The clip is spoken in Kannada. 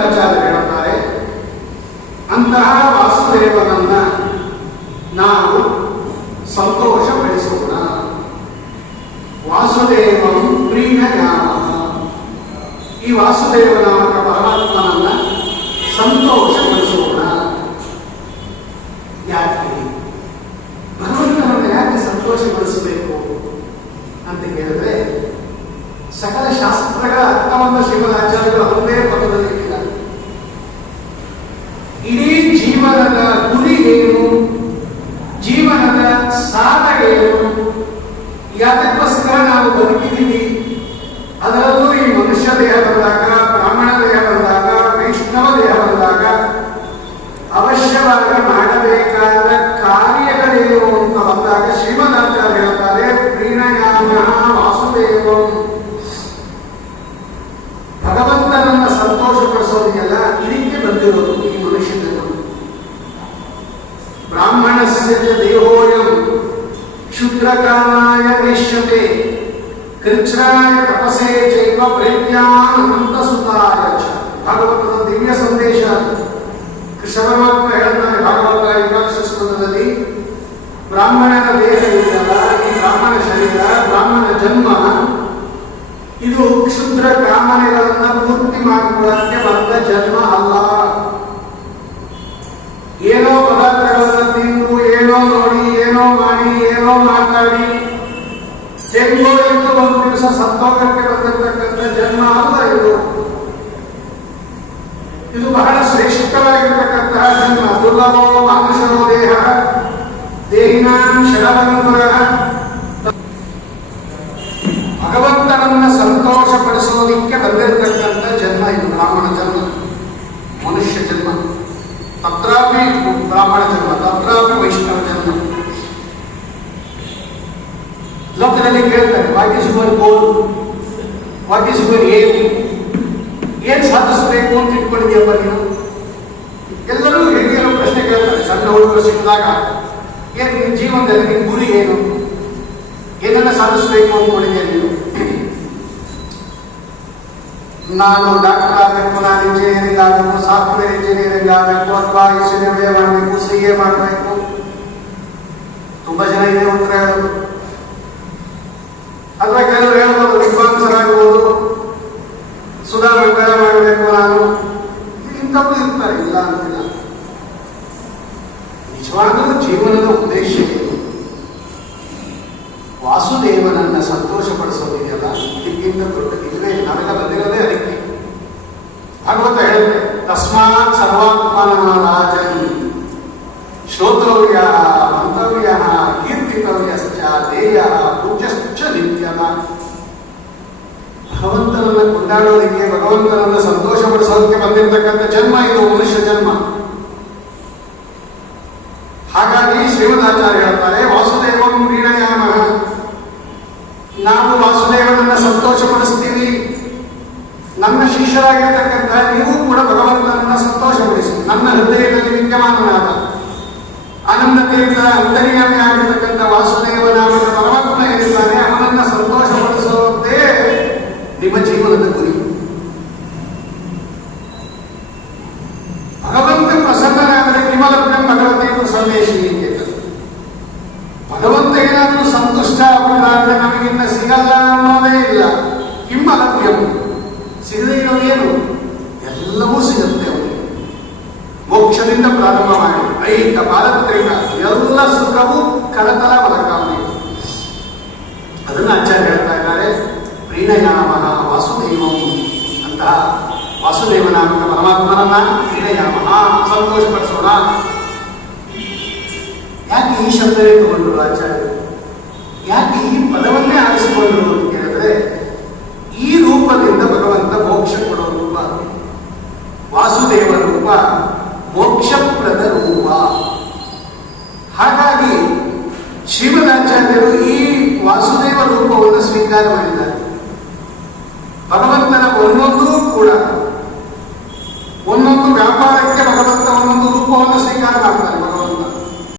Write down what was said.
ಆಚಾರ್ಯರು ಹೇಳುತ್ತಾರೆ, ಅಂತಹ ವಾಸುದೇವನನ್ನ ನಾವು ಸಂತೋಷಪಡಿಸೋಣ. ವಾಸುದೇವಂ ಪ್ರೀಣಯಾಮಃ, ಈ ವಾಸುದೇವ ನಾಮಕ ಪರಮಾತ್ಮನನ್ನ ಸಂತೋಷಪಡಿಸೋಣ. ಯಾಕೆ ಭಗವಂತನನ್ನು ಯಾಕೆ ಸಂತೋಷಪಡಿಸಬೇಕು ಅಂತ ಕೇಳಿದ್ರೆ, ಸಕಲ ಶಾಸ್ತ್ರಗಳ ಅರ್ಥವನ್ನು ಶ್ರೀಮದ್ ಆಚಾರ್ಯರು ಒಂದೇ ಪದದಲ್ಲಿ ಇಲ್ಲ. ಇಡೀ ಜೀವನದ ಗುರಿ ಏನು, ಜೀವನದ ಸಾರ ಏನು, ಯಾತಕ್ಕೋಸ್ಕರ ನಾವು ಬದುಕಿದ್ದೀವಿ, ಅದರಲ್ಲೂ ಈ ಮನುಷ್ಯ ದೇಹ ಬಂದಾಗ, ಬ್ರಾಹ್ಮಣ ದೇಹ ಬಂದಾಗ, ವೈಷ್ಣವ ದೇಹ ಬಂದಾಗ ಅವಶ್ಯವಾಗಿ ಮಾಡಬೇಕಾದ ಕಾರ್ಯಗಳೇನು ಅಂತ ಬಂದಾಗ ಶ್ರೀಮದಾಚಾರ್ಯ ಹೇಳ್ತಾರೆ, ಪ್ರೀಣಯಾಮಃ ವಾಸುದೇವಂ. ಭಗವಂತನನ್ನ ಸಂತೋಷಪಡಿಸೋದಿಗೆಲ್ಲ ಇದಕ್ಕೆ ಬಂದಿರೋದು ಈ ಮನುಷ್ಯ ಜನ್ಮ. ಬ್ರಾಹ್ಮಣಸ್ಯ ದೇಹೋಯಂ ಕ್ಷುದ್ರಕಾಮಾಯ ವೇಶ್ಯತೆ ಕೃಚ್ಛ್ರಾಯ ತಪಸೇ ಚೈವ ಪ್ರೇತ್ಯಾನಂತ ಸುತಾಯ ಚ. ಭಾಗವತದ ದಿವ್ಯ ಸಂದೇಶ. ಕೃಷ್ಣ ಪರಮಾತ್ಮ ಹೇಳ್ತಾನೆ ಭಾಗವತ ಏಕಾದಶ ಸ್ಕಂದದಲ್ಲಿ, ಬ್ರಾಹ್ಮಣನ ದೇಹ ಇದೆಯಲ್ಲ, ಈ ಬ್ರಾಹ್ಮಣ ಶರೀರ, ಬ್ರಾಹ್ಮಣ ಜನ್ಮ, ಇದು ಕ್ಷುದ್ರ ಕಾಮನೆಗಳನ್ನ ಪೂರ್ತಿ ಮಾಡಿಕೊಳ್ಳಕ್ಕೆ ಬಂದ ಜನ್ಮ ಅಲ್ಲ. ಏನೋ ಪದಾರ್ಥಗಳನ್ನ ತಿಂದು, ಏನೋ ನೋಡಿ, ಏನೋ ಮಾಡಿ, ಏನೋ ಮಾತಾಡಿ ಹೆಂಗೋ ಎಂದು ಒಂದು ದಿವಸ ಸತ್ತೋಗಕ್ಕೆ ಬಂದಿರತಕ್ಕಂಥ ಜನ್ಮ ಅಲ್ಲ ಇದು. ಇದು ಬಹಳ ಶ್ರೇಷ್ಠವಾಗಿರತಕ್ಕಂತಹ ಜನ್ಮ. ದುರ್ಲಭೋ ಮಾನುಷೋ ದೇಹ ದೇಹಿನಾಂ ಷಡವಂತುರ. ಭಗವಂತನನ್ನ ಸಂತೋಷಪಡಿಸೋದಿಕ್ಕೆ ಬಂದಿರತಕ್ಕಂಥ ಜನ್ಮ ಇದು ಬ್ರಾಹ್ಮಣ ಜನ್ಮ, ಮನುಷ್ಯ ಜನ್ಮ. ತತ್ರಾಪಿ ಬ್ರಾಹ್ಮಣ ಜನ್ಮ, ತತ್ರಾಪಿ ವೈಷ್ಣವ ಜನ್ಮ. ಲೋಕದಲ್ಲಿ ಕೇಳ್ತಾರೆ, what is your goal, what is your aim, ಏನ್ ಸಾಧಿಸಬೇಕು ಅಂತ ಇಟ್ಕೊಂಡಿದ್ಯಪ್ಪ ನೀನು? ಎಲ್ಲರೂ ಹಿರಿಯರು ಪ್ರಶ್ನೆ ಕೇಳ್ತಾರೆ. ಸಣ್ಣ ಹುಡುಗರು ಸಿಕ್ಕಿದಾಗ ಏನ್ ನಿನ್ನ ಜೀವನದಲ್ಲಿ ನಿನ್ನ ಗುರಿ ಏನು, ಏನನ್ನ ಸಾಧಿಸಬೇಕು ಅಂದ್ಕೊಂಡಿದ್ಯಾ ನೀನು? ನಾನು ಡಾಕ್ಟರ್ ಆಗಬೇಕು, ನಾನು ಇಂಜಿನಿಯರಿಂಗ್ ಆಗಬೇಕು, ಸಾಫ್ಟ್ವೇರ್ ಇಂಜಿನಿಯರಿಂಗ್ ಆಗಬೇಕು, ಅಥವಾ SNMA ಮಾಡಬೇಕು, CA ಮಾಡಬೇಕು. ತುಂಬಾ ಜನ ಇದೆ ಉತ್ತರ ಹೇಳೋದು. ಅಥವಾ ಕೆಲವರು ಹೇಳ್ಬೋದು ವಿದ್ವಾಂಸರಾಗಬಹುದು, ಸುಧಾ ಮಂಗಳ ಮಾಡಬೇಕು ನಾನು, ಇಂಥವ್ರು ಇರ್ತಾರೆ, ಇಲ್ಲ ಅಂತಿಲ್ಲ. ನಿಜವಾಗಲೂ ಜೀವನದ ಉದ್ದೇಶ ಏನು? ವಾಸುದೇವನನ್ನ ಸಂತೋಷಪಡಿಸೋದಿದೆಯಲ್ಲ, ಇದಕ್ಕಿಂತ ದೊಡ್ಡ ಇದುವೇ ನಾವೆಲ್ಲ ಬಂದಿರೋದೇ ಅದಕ್ಕೆ. ಭಾಗವತ ಹೇಳುತ್ತೆ, ತಸ್ಮಾತ್ ಸರ್ವಾತ್ಮನಃ ರಾಜನ್ ಶ್ರೋತವ್ಯ ಮಂತವ್ಯ ಕೀರ್ತಿತವ್ಯಶ್ಚ ದೇಯ ಪೂಜ್ಯಶ್ಚ ನಿತ್ಯದ. ಭಗವಂತನನ್ನ ಕೊಂಡಾಡೋದಕ್ಕೆ, ಭಗವಂತನನ್ನ ಸಂತೋಷಪಡಿಸೋದಕ್ಕೆ ಬಂದಿರತಕ್ಕಂಥ ಜನ್ಮ ಇದು, ಮನುಷ್ಯ ಜನ್ಮ. ಹಾಗಾಗಿ ಶ್ರೀಮದಾಚಾರ್ಯ ಹೇಳ್ತಾರೆ, ವಾಸುದೇವಂ ಪ್ರೀಣಯಾಮಃ, ನಾವು ವಾಸುದೇವನನ್ನ ಸಂತೋಷಪಡಿಸ್ತೀವಿ. ನನ್ನ ಶಿಷ್ಯರಾಗಿರ್ತಕ್ಕಂಥ ನೀವು ಕೂಡ ಭಗವಂತನನ್ನ ಸಂತೋಷಪಡಿಸಿ. ನನ್ನ ಹೃದಯದಲ್ಲಿ ವಿದ್ಯಮಾನನಾದ ಆನಂದ ತೀರ್ಥ ಅಂತರ್ಯಾಮಿ ಆಗಿರ್ತಕ್ಕಂಥ ವಾಸುದೇವ ನಾಮಕ ಪರಮಾತ್ಮ ಏನಿದ್ದಾನೆ, ಅವನನ್ನ ಸಂತೋಷಪಡಿಸೋದೇ ನಿಮ್ಮ ಜೀವನದ ಗುರಿ. ಭಗವಂತ ಪ್ರಸನ್ನನಾದರೆ ಕಿಮಲಭ್ಯಂ ಭಗವತಿ ಸಂದೇಶಿ ಅಂತ. ಭಗವಂತ ಏನಾದರೂ ಸಂತುಷ್ಟ ಆಗುವುದಾದ್ರೆ ನಮಗಿನ್ನ ಸಿಗಲ್ಲ ಅನ್ನೋದೇ ಇಲ್ಲ. ಕಿಮ್ಮಲಭ್ಯಂ, ಸಿಗದೇ ಇರೋದೇನು? ಎಲ್ಲವೂ ಸಿಗುತ್ತೆ ಅವನಿಗೆ. ಮೋಕ್ಷದಿಂದ ಪ್ರಾರಂಭ ಮಾಡಿ ಐಕ ಪಾರತ್ರಿಕ ಎಲ್ಲ ಸುಖವೂ ಕಡತಲ ಬಲಕಾವಣೆ. ಅದನ್ನ ಆಚಾರ್ಯ ಹೇಳ್ತಾ ಇದ್ದಾರೆ, ಪ್ರೀಣಯಾಮಃ ವಾಸುದೇವಂ ಅಂತ. ವಾಸುದೇವನಾಮಕ ಪರಮಾತ್ಮನನ್ನ ಪ್ರೀಣಯಾಮಃ, ಸಂತೋಷಪಡಿಸೋಣ. ಯಾಕೆ ಈ ಶಬ್ದವೇ ತಗೊಂಡ್ರು ಆಚಾರ್ಯರು? ಯಾಕೆ ಈ ಪದವನ್ನೇ ಆರಿಸಿಕೊಂಡ್ರು ಅಂತ ಕೇಳಿದ್ರೆ, ಈ ರೂಪದಿಂದ ಭಗವಂತ ಮೋಕ್ಷ ಕೊಡೋ ರೂಪ. ವಾಸುದೇವ ರೂಪ ಮೋಕ್ಷಪ್ರದ ರೂಪ. ಹಾಗಾಗಿ ಶ್ರೀಮದಾಚಾರ್ಯರು ಈ ವಾಸುದೇವ ರೂಪವನ್ನು ಸ್ವೀಕಾರ ಮಾಡಿದ್ದಾರೆ. ಭಗವಂತನ ಒಂದೊಂದೂ ಕೂಡ ಒಂದೊಂದು ವ್ಯಾಪಾರಕ್ಕೆ ಭಗವಂತ ಒಂದೊಂದು ರೂಪವನ್ನು ಸ್ವೀಕಾರ ಮಾಡ್ತಾರೆ.